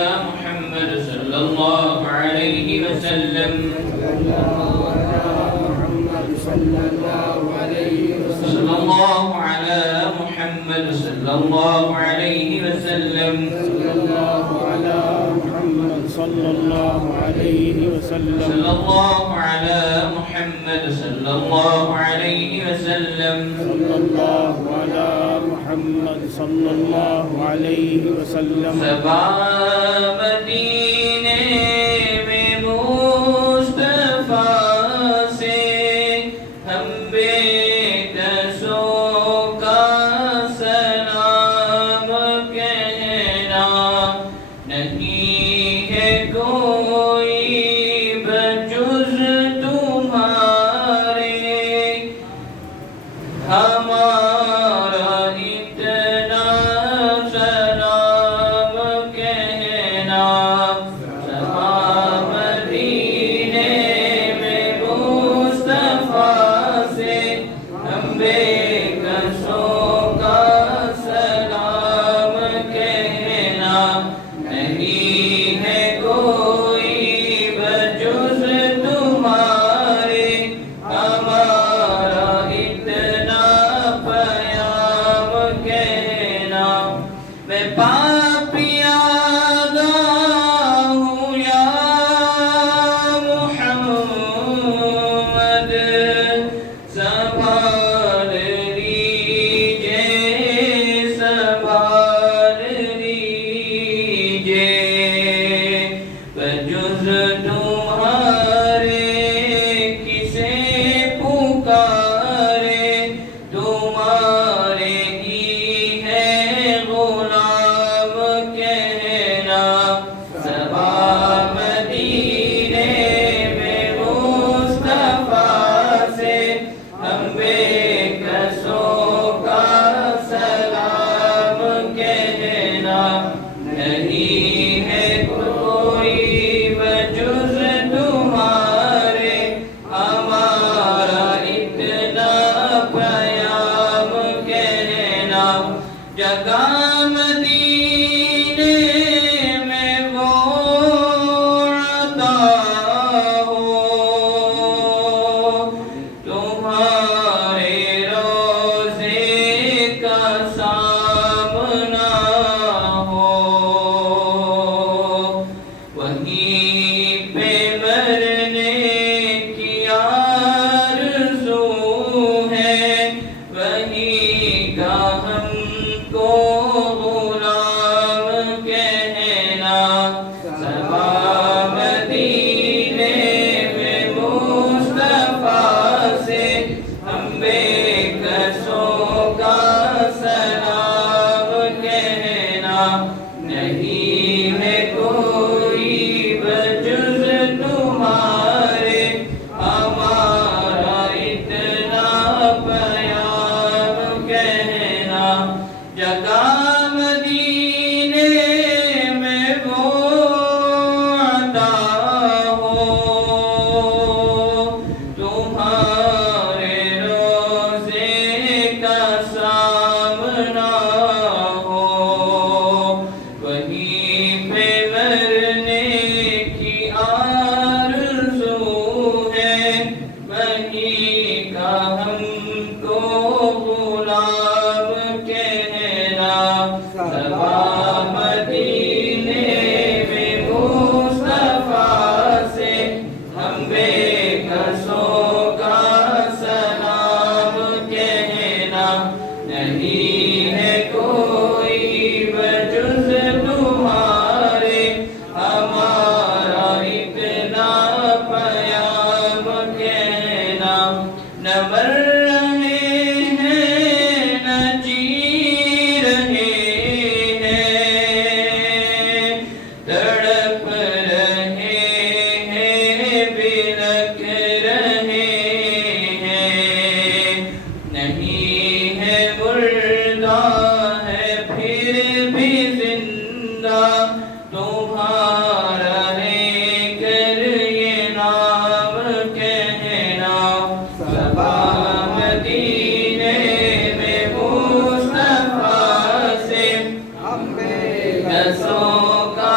محمد صلی اللہ علیہ وسلم صلی اللہ علی محمد صلی اللہ علیہ وسلم صلی اللہ علی محمد صلی اللہ علیہ وسلم صلی اللہ علی محمد صلی اللہ علیہ وسلم صلی اللہ علی محمد صلی اللہ علیہ وسلم صبا مدینے میں مصطفیٰ سے ہم بے کسوں کا سلام کہنا نہیں ہے کوئی بجز تمہارے ہمارا اتنا سلام کہنا صبا مدینے میں مصطفیٰ سے ہم بے کسوں کا سلام کہنا نہیں ہے کوئی بجز تمہارے ہمارا اتنا پیام کہنا میں پاپیا ہوں یا محمد سنبھال لیجے سنبھال لیجے بجز تمہارے کسے پکارے تمہارے ہی ہے غلام کہنا صبا مدینے میں مصطفیٰ سے ہم بے کسوں کا سلام کہنا نہیں ہے کوئی بجز تمہارے ہمارا اتنا پیام کہنا جگہ مدینے میں وہ عطا ہو تمہارے روزے کا سامنا ہو وہیں پہ مرنے کی آرزو ہے وہیں کا ہم کو غلام کہنا صبا مدینے میں مصطفیٰ سے ہم بے کسوں کا سلام کہنا نہیں ہے کوئی بجز تمہارے ہمارا اتنا پیام کہنا جگہ مدینے میں وہ عطا ہو تمہارے روزے کا سامنا ہو وہیں پہ مرنے کی آرزو ہے وہیں کا ہم کو غلام کہنا صبا مدینے میں مصطفیٰ سے ہم بے کسوں کا سلام کہنا نہیں ہے کوئی بجز تمہارے ہمارا اتنا پیام کہنا نہ مر رہے ہیں نہ جی رہے ہیں تڑپ رہے ہیں بلک رہے ہیں نہیں ہے مردہ ہے پھر بھی زندہ تمہارا لے کر یہ نام کہنا صبا مدینے میں مصطفیٰ سے ہم بے کسوں کا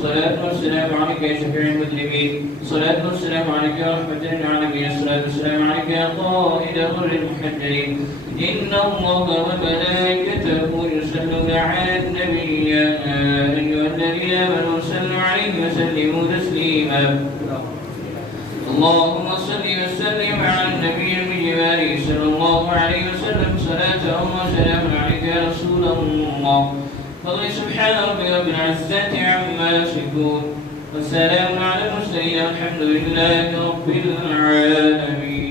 صلاة والسلام عليك يا شفيع المذنبين صلاة والسلام عليك يا رحمة للعالمين صلاة والسلام عليك يا قائد غر المحجلين إن الله وملائكته يصلون على النبي يا أيها الذين آمنوا صلوا عليه وسلموا تسليما اللهم صل وسلم على النبي المجواري صلى الله عليه وسلم صلاة وسلام عليك يا رسول الله فضل سبحان ربك رب العزة عما يصفون والسلام على المرسلين الحمد لله رب العالمين.